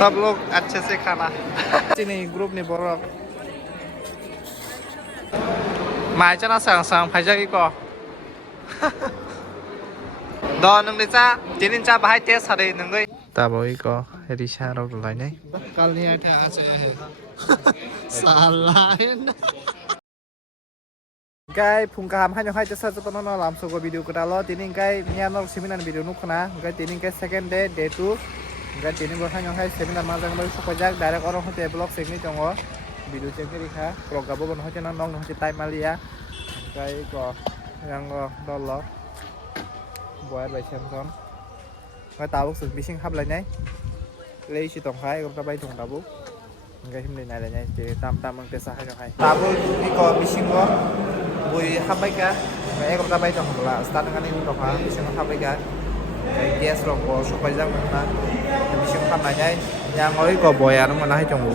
सब लोग अच्छे से खाना नहीं ग्रुप नहीं बोल माय चना सांग सांग फाइजा की को दो नंगे चा जिनिन चा बाहाय टेस्ट हादे नंगै ताबोई को रिसा रग लायनाय कल नि आथा आसे सालायन गाय फुंका ham hai hai jasa japa no lam so go video ko dalo tini gai nya no seminar video nu khana gai tini gai second day day 2 gai tini bo hai seminar ma jang so ko jak direct orong hote blog segni tongo video check ri kha program bo no hote na nong hote time malia gai ko yang go dolo boy bai samson gai tabu su bising hab lai nai lei si tong khai ko ta bai thong tabu gai him nei lai nai je tam tam ang te sa hai tabu ni ko bising go bui habai ka gai ko ta bai thong la start ngani ko ha bising habai ka gai gas ro ko so bai jang na bising hab lai nai yang oi ko boy anu ma nai chong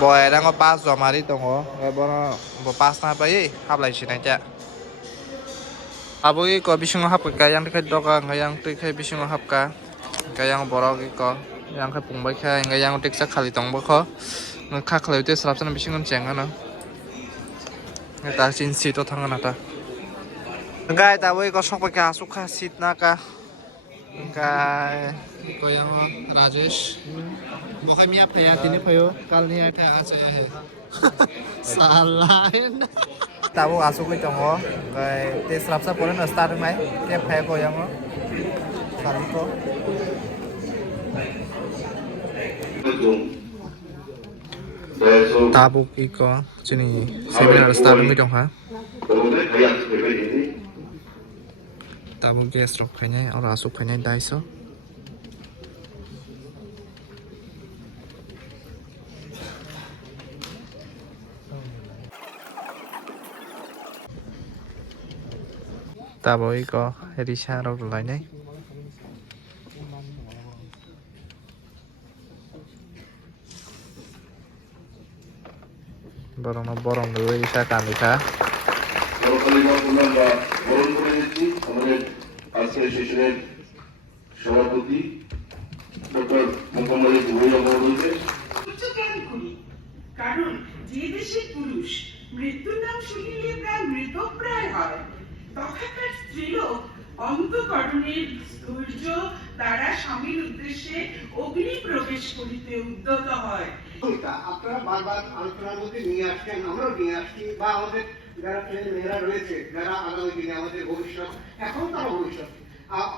boy đang có pass rồi mà đi tong go gai bo pass na bai hab lai si nai cha aboi ko bising hab ka yang khai doka yang tui khai bising hab ka yang borok ko yang khai pungbai khai yang tik sa khali tong bo kho kha khleu te srap sana bising cheng ana ta sin si to thang na ta gai ta boi ko sok ka su kha sit na ka gai ko yang rajesh mo kha mia phaya tini phayo kal ni atha ase salain tahu asuk ni tongo gai te srap sa pore na start mai te phaya ko yang kali ko tabu ki ko chini seminar start mi dong ha tabu guest rok phainya aur asuk phainya daiso tabu ko risa rok lainai borong dulu isa kami ka সভাপতি doctor Mohammad Jubair মহোদয়কে কারণ যে দেশের পুরুষ মৃত্যুর নাম শুনিলে প্রায় মৃতপ্রায় হয় তখনকার স্ত্রীলোক অন্তঃকরণের ধৈর্য তারা স্বামীর উদ্দেশ্যে অগ্নি প্রবেশ করিতে উদ্যত হয়। আপনারা বারবার আলোচনার মধ্যে নিয়ে আসছেন, আমরাও নিয়ে আসছি, বা আমাদের যারা মেয়েরা রয়েছে, যারা আগামী দিনে আমাদের ভবিষ্যৎ, এখন তারা ভবিষ্যৎ,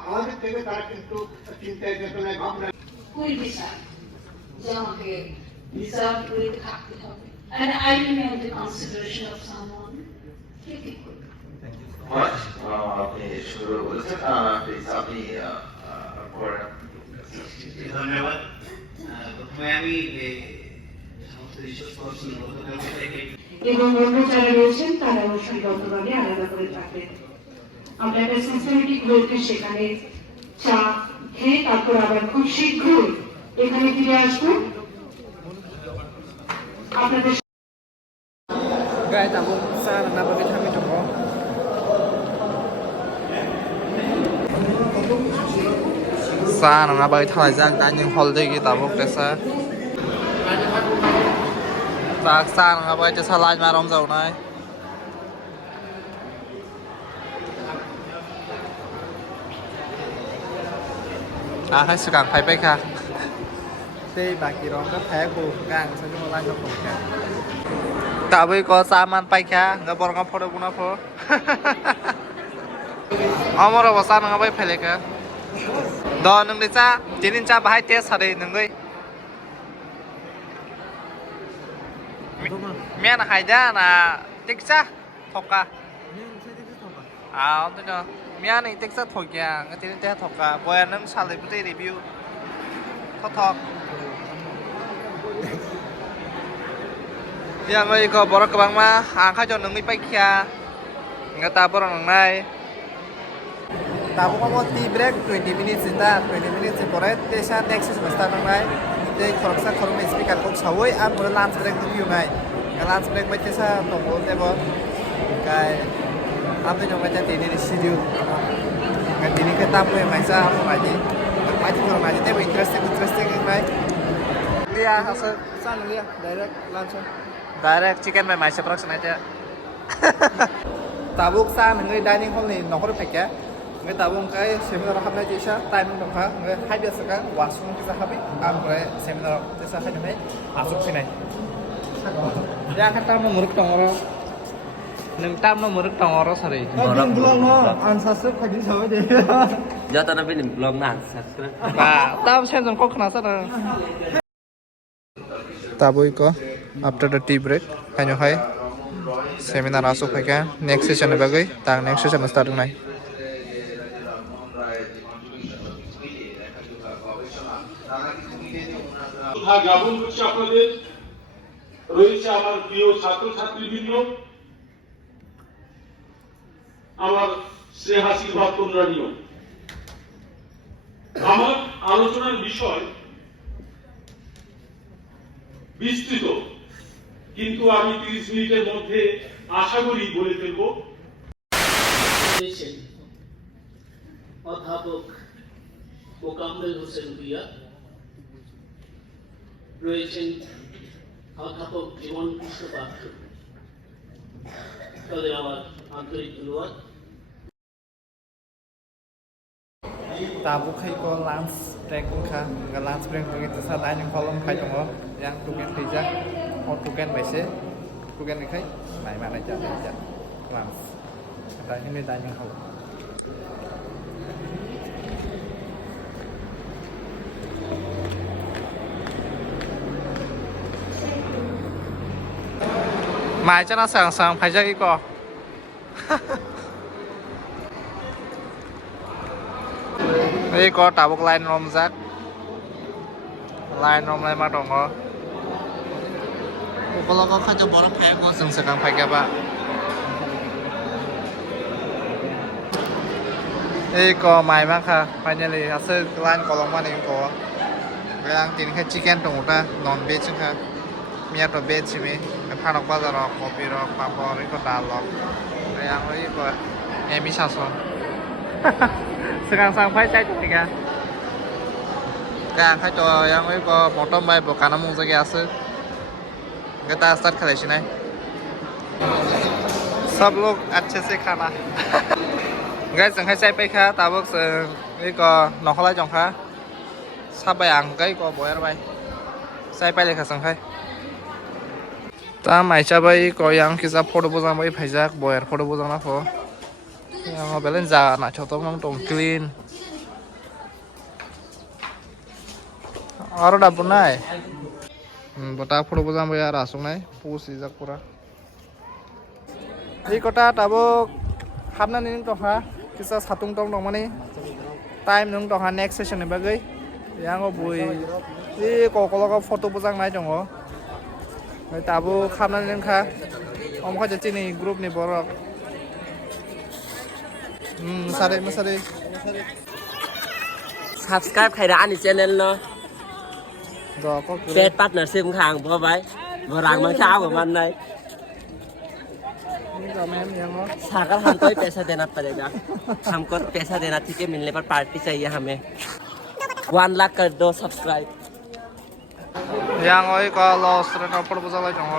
আমাদের থেকে তারা কিন্তু চিন্তায় চেতনায় ভাবনা কুল বিচার যে আমাকে রিজার্ভ করে থাকতে হবে, and I remain the consideration of someone. আপনি শুরু করেছেন প্লিজ আপনি ধন্যবাদ। প্রথমে আমি এবং অন্য যারা রয়েছেন তারা অবশ্যই বর্তমানে আলাদা করে থাকবেন। আমরা একটা সিনসিয়ারিটি গ্রুপকে সেখানে চা খেয়ে তারপর আবার খুব শীঘ্রই এখানে ফিরে আসবো আপনাদের gai tabu sa na ba bi thami to sa na ba thai jang dan ning hol de gi tabu ke sa sa na ba cha sa lai ma rom zau nai hai sự càng phải ka te ba ki rong ka phe ko kang sa jo lai ka ko ka ta boi ko saman pai kha ga bor ga photo buna pho amar obasa na bai phele ka do nang de cha jinin cha bahai test hade nang gai mẹ là hải ra là tích sa thọc cả ông tôi mẹ này tích sa thọc kìa cái tiếng thế thọc cả bây giờ sao lại bút review thọc thọc giờ người có bỏ các bạn mà hàng khai cho nâng đi bay kia người ta bỏ nâng này ta cũng có tea break 20 minutes ta 20 minutes ପରେ তেসা next semester nang nai te khoroksa khorok mai speaker kok sawoi am pura lunch break tu yu nai lunch break mai তেসা tongbo te bo kai am te jong cha tini ni schedule kai tini ke tam mai sa am mai ji mai ti khorok mai te interesting nai লিয়া আছে চান লিয়া direct lunch direct chicken বাই মাইসে প্রক সানাই তে তাবুক सान नोङै dining हलनि नखर फैखाया ओमफ्राय दाबो ओमफ्राय सेमिनाराव हाबनाय जेसा टाइम दंखा ओमफ्राय हाइदियासोखा वासरुम फैसा हाबि ओमफ्राय सेमिनाराव जेसा हाइनानै आसुक फैनाय दा आखा टाइम मुरुक दङ र नों टाइम मुरुक दङ र सारै ब्लग न आनसासो फाइदि साबाय दे Jatuh nabi ni belum ngasas. बा टाइम सेन्जन को खोना सार ताबो को आफ्टर द टी ब्रेक हाइनो हाय सेमिनार आसुक फैखा नेक्स्ट सेशन बागै ता नेक्स्ट सेशन स्टार्ट होनाय জ্ঞাপন করছি আপনাদের রয়েছে আমার প্রিয় ছাত্রছাত্রীবৃন্দ আমার স্নেহাশীর্বাদ তোমরা নিও আমার আলোচনার বিষয় বিস্তৃত কিন্তু আমি 30 মিনিটের মধ্যে আশা করি বলে ফেলব অধ্যাপক মোকাম্মেল হোসেন ভুইয়া রয়েছেন অধ্যাপক জীবন কৃষ্ণ পাত্র তাদের আমার আন্তরিক ধন্যবাদ ताबुक खाय को लांच ब्रेक खा लांच ब्रेक होगे तसा डाइनिं हलम खाय दङ yang टुकेन फैजा अ टुकेन बायसे टुकेन निखाय नाय मानाय जा लांच डाइनिं हल माय जना सांग फायजा इको এই ক টাবক লাইন রমজাক লাইন রমলাই मा दङ उपलग खाजो बरफ फायगो जों सिगां फायगाबा এই ক मायमा खा फाइनाली आसो लाइन कलम माने क आं दिनखाय चिकेन दङटा नन भेज खा मिया तो भेज सिमे फानक बाजार कफि रक पापड़ इको दाल रक आं इको एमि सासन sekarang sampai saya juga kan khai to yang oi ko motom bai bo kana mung jage ase kita start khalai sinai सब लोग अच्छे से खाना गाइस जों sai pai kha tabok जों oi ko nokholai jong kha sabai ang gai ko boyar bai sai pai lekha जों khai ta mai cha bai ko yang kisa photo bojang bai phaijak boyar photo bojang na pho yang belen za na choto mong tong clean aro da bunai bota photo bojang bai ar asung nai pusi jak pura ei kota tabo habna ning to ha kisa satung tong dong mani time nung to ha next session ni bagai yang bui ei kokolo photo bojang nai dong tabo habna ning kha om kha jini group ni borok Masari. Subscribe khai ra ni channel no. Rồi có Pet partnership hàng bao bai. Barang mang chao của man này. Rồi ma'am ये no सागर हमको ही पैसा देना पड़ेगा हमको पैसा देना ठीक है मिलने पर पार्टी चाहिए हमें 1 लाख कर दो subscribe yang oi ko los ren opor bojala jong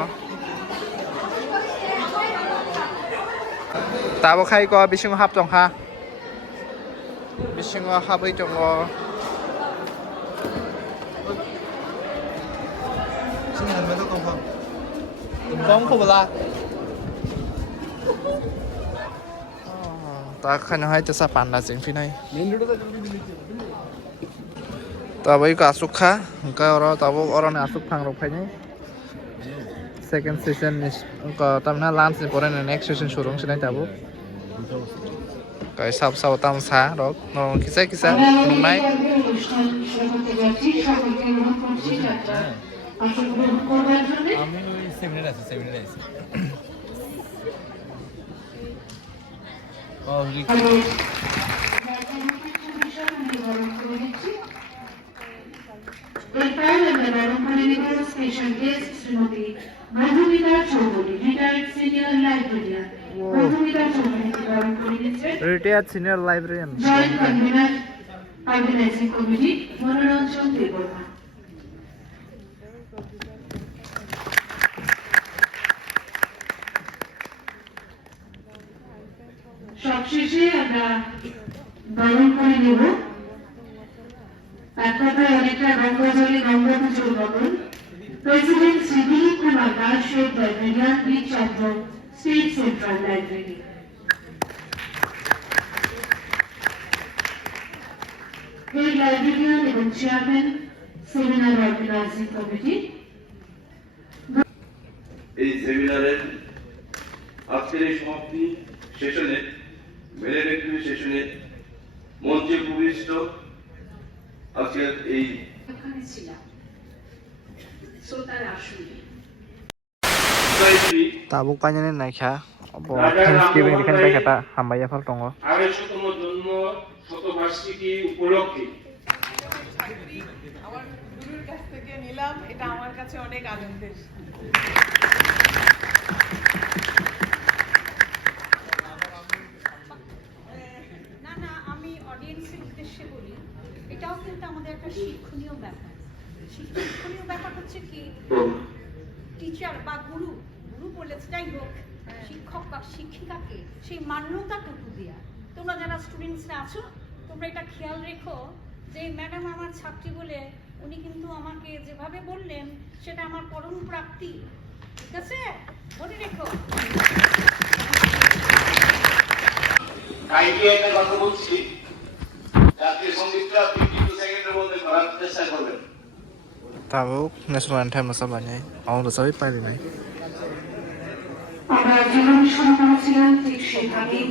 tabo khai ko bising hap jong ha bising hap oi jong sini han medo kong ko bala ta khan hai cha sa pan la jing phi nai tabo i ka asuk kha ka oro tabo oro ne asuk phang rok phai nai second session is ka tamna lunch ni pore next session surung sinai tabo kai sab sab tam sa rok no kisa nai আমি ওই seminar আছে Special guest Srimati Madhumita Chaudhary, retired senior librarian. Madhumita Chaudhary, retired senior librarian. Joint convener, organizing committee, Manoranjan Devarma. বরণ করে নেব। এক কথায় অনেকটা গঙ্গাজলে গঙ্গা পুজোর মতন। President Shri Dilip Kumar Das Sheikh librarian Birchandra state central library. এই লাইব্রেরিয়ান এবং চেয়ারম্যান সেমিনার অর্গানাইজিং কমিটি। এই সেমিনারের আজকের এই সমাপ্তি সেশনে ভ্যালেন্টাইন সেশনে মঞ্চে উপবিষ্ট আজকের এই এখানে ছিলাম শ্রোতার আসনে। tabuk panjangnya naik ya apa Thanksgiving di kan baik kata hamba ya fal tongo 250তম জন্ম শতবার্ষিকী উপলক্ষে আমার গুরুর কাছ থেকে নিলাম, এটা আমার কাছে অনেক আনন্দের। না না, আমি অডিয়েন্সের উদ্দেশ্যে বলি, এটাও কিন্তু আমাদের একটা শিক্ষণীয় ব্যাপার। শিক্ষণীয় ব্যাপার হচ্ছে কি, টিচার বা গুরু বলেছে, যাই হোক, শিক্ষক বা শিক্ষিকাকে সেই মান্যতাটুকু দেয়া। তোমরা যারা স্টুডেন্টসরা আছো, তোমরা এটা খেয়াল রেখো যে ম্যাডাম আমার ছাত্রী বলে উনি কিন্তু আমাকে যেভাবে বললেন সেটা আমার পরম প্রাপ্তি। ঠিক আছে, মনে রেখো। কাইন্ডলি একটা কথা বলছি, জাতীয় সঙ্গীতটা 52 সেকেন্ডের মধ্যে করার চেষ্টা করবেন। tabuk national anthem masalahnya orang udah sampai pagi nih আমরা জীবন শুরু করেছিলাম ঠিক সেভাবেই।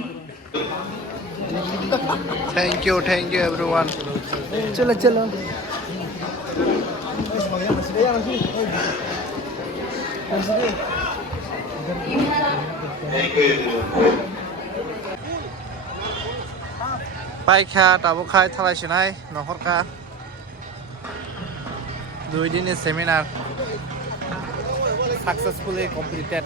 thank you everyone চলো চলো পাইখা tabuk khai thalai sinai nohorka 2 দিনের সেমিনার successfully completed